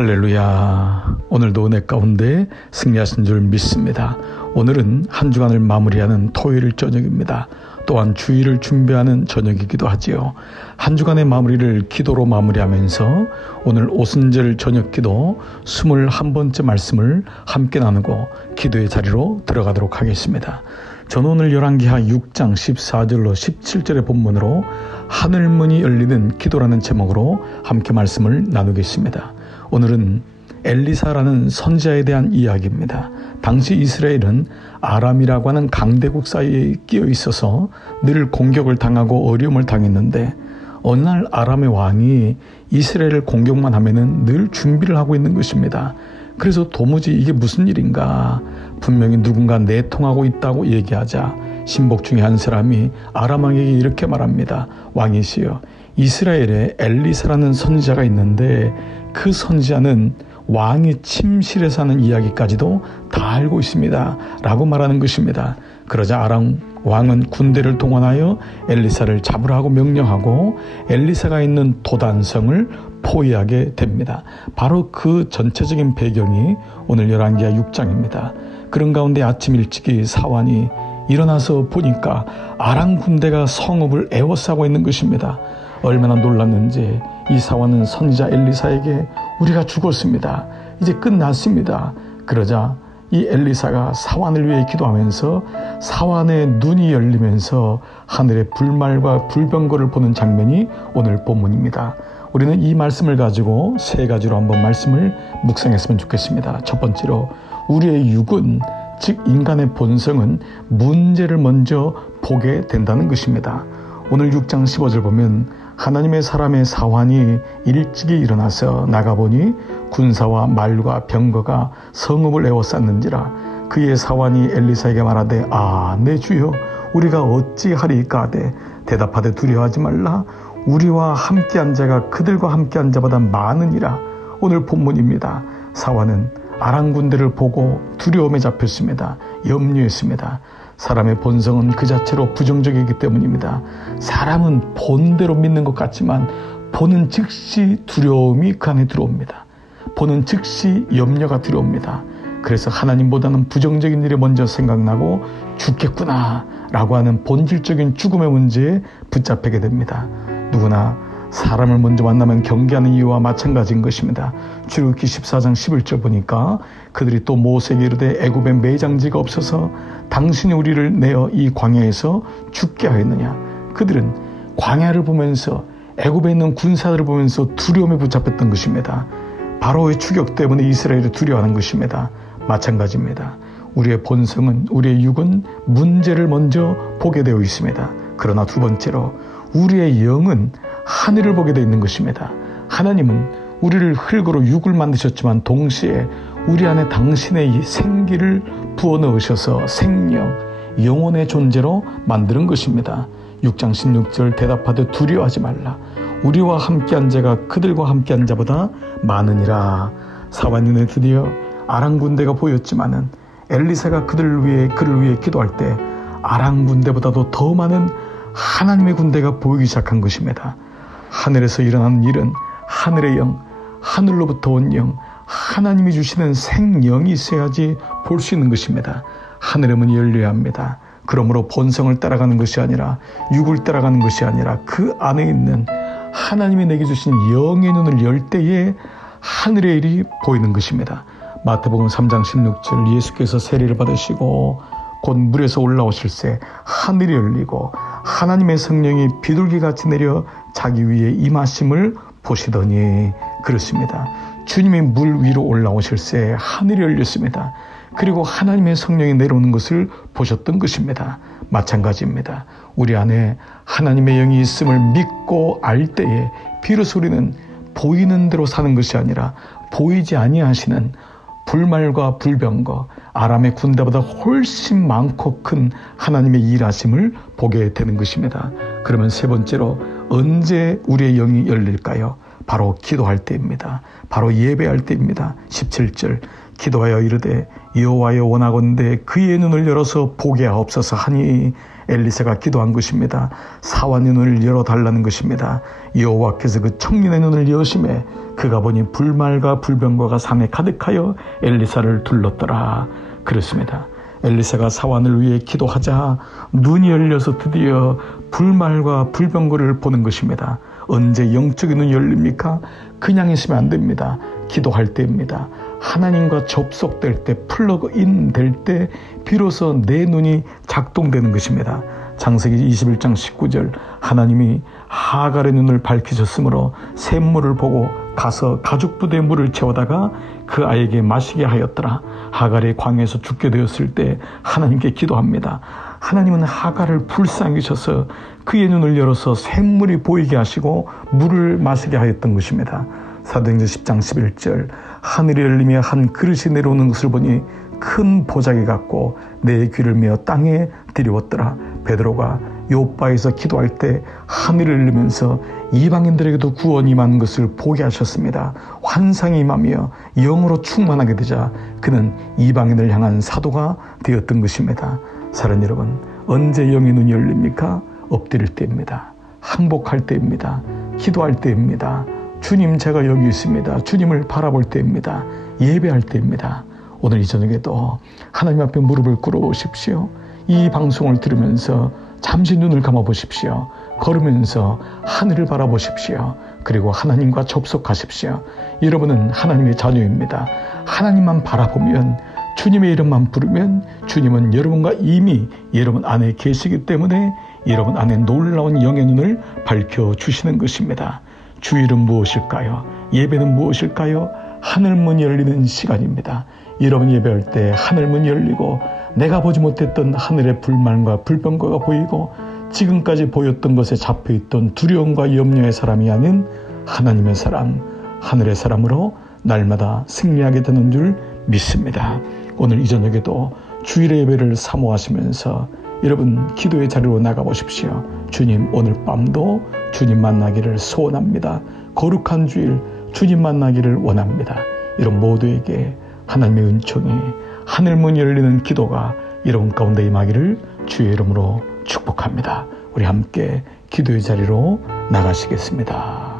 할렐루야. 오늘도 은혜 가운데 승리하신 줄 믿습니다. 오늘은 한 주간을 마무리하는 토요일 저녁입니다. 또한 주일을 준비하는 저녁이기도 하지요. 한 주간의 마무리를 기도로 마무리하면서 오늘 오순절 저녁 기도 21번째 말씀을 함께 나누고 기도의 자리로 들어가도록 하겠습니다. 저는 오늘 열왕기하 6장 14절로 17절의 본문으로 하늘문이 열리는 기도라는 제목으로 함께 말씀을 나누겠습니다. 오늘은 엘리사라는 선지자에 대한 이야기입니다. 당시 이스라엘은 아람이라고 하는 강대국 사이에 끼어 있어서 늘 공격을 당하고 어려움을 당했는데 어느 날 아람의 왕이 이스라엘을 공격만 하면은 늘 준비를 하고 있는 것입니다. 그래서 도무지 이게 무슨 일인가, 분명히 누군가 내통하고 있다고 얘기하자 신복 중에 한 사람이 아람 왕에게 이렇게 말합니다. 왕이시여, 이스라엘에 엘리사라는 선지자가 있는데 그 선지자는 왕이 침실에서 하는 이야기까지도 다 알고 있습니다 라고 말하는 것입니다. 그러자 아람 왕은 군대를 동원하여 엘리사를 잡으라고 명령하고 엘리사가 있는 도단성을 포위하게 됩니다. 바로 그 전체적인 배경이 오늘 열왕기하 6장입니다. 그런 가운데 아침 일찍이 사환이 일어나서 보니까 아람 군대가 성읍을 에워싸고 있는 것입니다. 얼마나 놀랐는지 이 사환은 선지자 엘리사에게 우리가 죽었습니다, 이제 끝났습니다. 그러자 이 엘리사가 사환을 위해 기도하면서 사환의 눈이 열리면서 하늘의 불말과 불병거를 보는 장면이 오늘 본문입니다. 우리는 이 말씀을 가지고 세 가지로 한번 말씀을 묵상했으면 좋겠습니다. 첫 번째로, 우리의 육은, 즉 인간의 본성은 문제를 먼저 보게 된다는 것입니다. 오늘 6장 15절 보면 하나님의 사람의 사환이 일찍이 일어나서 나가보니 군사와 말과 병거가 성읍을 에워쌌는지라. 그의 사환이 엘리사에게 말하되 내 주여, 우리가 어찌하리까 하되 대답하되 두려워하지 말라, 우리와 함께한 자가 그들과 함께한 자보다 많으니라. 오늘 본문입니다. 사환은 아람 군대를 보고 두려움에 잡혔습니다. 염려했습니다. 사람의 본성은 그 자체로 부정적이기 때문입니다. 사람은 본대로 믿는 것 같지만 보는 즉시 두려움이 그 안에 들어옵니다. 보는 즉시 염려가 들어옵니다. 그래서 하나님보다는 부정적인 일이 먼저 생각나고 죽겠구나 라고 하는 본질적인 죽음의 문제에 붙잡히게 됩니다. 누구나 사람을 먼저 만나면 경계하는 이유와 마찬가지인 것입니다. 출애굽기 14장 11절 보니까 그들이 또 모세에게 이르되 애굽에 매장지가 없어서 당신이 우리를 내어 이 광야에서 죽게 하였느냐. 그들은 광야를 보면서 애굽에 있는 군사들을 보면서 두려움에 붙잡혔던 것입니다. 바로의 추격 때문에 이스라엘이 두려워하는 것입니다. 마찬가지입니다. 우리의 본성은, 우리의 육은 문제를 먼저 보게 되어 있습니다. 그러나 두 번째로, 우리의 영은 하늘을 보게 되어 있는 것입니다. 하나님은 우리를 흙으로 육을 만드셨지만 동시에 우리 안에 당신의 생기를 부어 넣으셔서 생명, 영혼의 존재로 만드는 것입니다. 6장 16절 대답하되 두려워하지 말라, 우리와 함께한 자가 그들과 함께한 자보다 많으니라. 사환이 드디어 아람 군대가 보였지만은 엘리사가 그를 위해 기도할 때 아람 군대보다도 더 많은 하나님의 군대가 보이기 시작한 것입니다. 하늘에서 일어나는 일은 하늘의 영, 하늘로부터 온 영, 하나님이 주시는 생영이 있어야지 볼 수 있는 것입니다. 하늘의 문이 열려야 합니다. 그러므로 본성을 따라가는 것이 아니라, 육을 따라가는 것이 아니라 그 안에 있는 하나님이 내게 주신 영의 눈을 열 때에 하늘의 일이 보이는 것입니다. 마태복음 3장 16절, 예수께서 세례를 받으시고 곧 물에서 올라오실새 하늘이 열리고 하나님의 성령이 비둘기같이 내려 자기 위에 임하심을 보시더니, 그렇습니다. 주님이 물 위로 올라오실새 하늘이 열렸습니다. 그리고 하나님의 성령이 내려오는 것을 보셨던 것입니다. 마찬가지입니다. 우리 안에 하나님의 영이 있음을 믿고 알 때에 비로소 우리는 보이는 대로 사는 것이 아니라 보이지 아니하시는 불말과 불병거, 아람의 군대보다 훨씬 많고 큰 하나님의 일하심을 보게 되는 것입니다. 그러면 세 번째로, 언제 우리의 영이 열릴까요? 바로 기도할 때입니다. 바로 예배할 때입니다. 17절, 기도하여 이르되 여호와여 원하건대 그의 눈을 열어서 보게 하옵소서 하니, 엘리사가 기도한 것입니다. 사환의 눈을 열어달라는 것입니다. 여호와께서 그 청년의 눈을 여심해 그가 보니 불말과 불병거가 산에 가득하여 엘리사를 둘렀더라. 그렇습니다. 엘리사가 사환을 위해 기도하자 눈이 열려서 드디어 불말과 불병거를 보는 것입니다. 언제 영적인 눈이 열립니까? 그냥 있으면 안 됩니다. 기도할 때입니다. 하나님과 접속될 때, 플러그인 될 때 비로소 내 눈이 작동되는 것입니다. 창세기 21장 19절, 하나님이 하갈의 눈을 밝히셨으므로 샘물을 보고 가서 가죽 부대에 물을 채우다가 그 아이에게 마시게 하였더라. 하갈이 광야에서 죽게 되었을 때 하나님께 기도합니다. 하나님은 하갈을 불쌍히 여기셔서 그의 눈을 열어서 샘물이 보이게 하시고 물을 마시게 하였던 것입니다. 사도행전 10장 11절, 하늘이 열리며 한 그릇이 내려오는 것을 보니 큰 보자기 같고 내 귀를 메어 땅에 들이웠더라. 베드로가 요바에서 기도할 때 하늘을 열리면서 이방인들에게도 구원이 임하는 것을 보게 하셨습니다. 환상이 임하며 영으로 충만하게 되자 그는 이방인을 향한 사도가 되었던 것입니다. 사랑하는 여러분, 언제 영의 눈이 열립니까? 엎드릴 때입니다. 항복할 때입니다. 기도할 때입니다. 주님, 제가 여기 있습니다. 주님을 바라볼 때입니다. 예배할 때입니다. 오늘 이 저녁에도 하나님 앞에 무릎을 꿇어보십시오. 이 방송을 들으면서 잠시 눈을 감아보십시오. 걸으면서 하늘을 바라보십시오. 그리고 하나님과 접속하십시오. 여러분은 하나님의 자녀입니다. 하나님만 바라보면, 주님의 이름만 부르면 주님은 여러분과 이미 여러분 안에 계시기 때문에 여러분 안에 놀라운 영의 눈을 밝혀주시는 것입니다. 주일은 무엇일까요? 예배는 무엇일까요? 하늘문이 열리는 시간입니다. 여러분 예배할 때 하늘문이 열리고 내가 보지 못했던 하늘의 불만과 불병거가 보이고 지금까지 보였던 것에 잡혀있던 두려움과 염려의 사람이 아닌 하나님의 사람, 하늘의 사람으로 날마다 승리하게 되는 줄 믿습니다. 오늘 이 저녁에도 주일의 예배를 사모하시면서 여러분 기도의 자리로 나가보십시오. 주님, 오늘 밤도 주님 만나기를 소원합니다. 거룩한 주일 주님 만나기를 원합니다. 이런 모두에게 하나님의 은총이, 하늘문이 열리는 기도가 여러분 가운데 임하기를 주의 이름으로 축복합니다. 우리 함께 기도의 자리로 나가시겠습니다.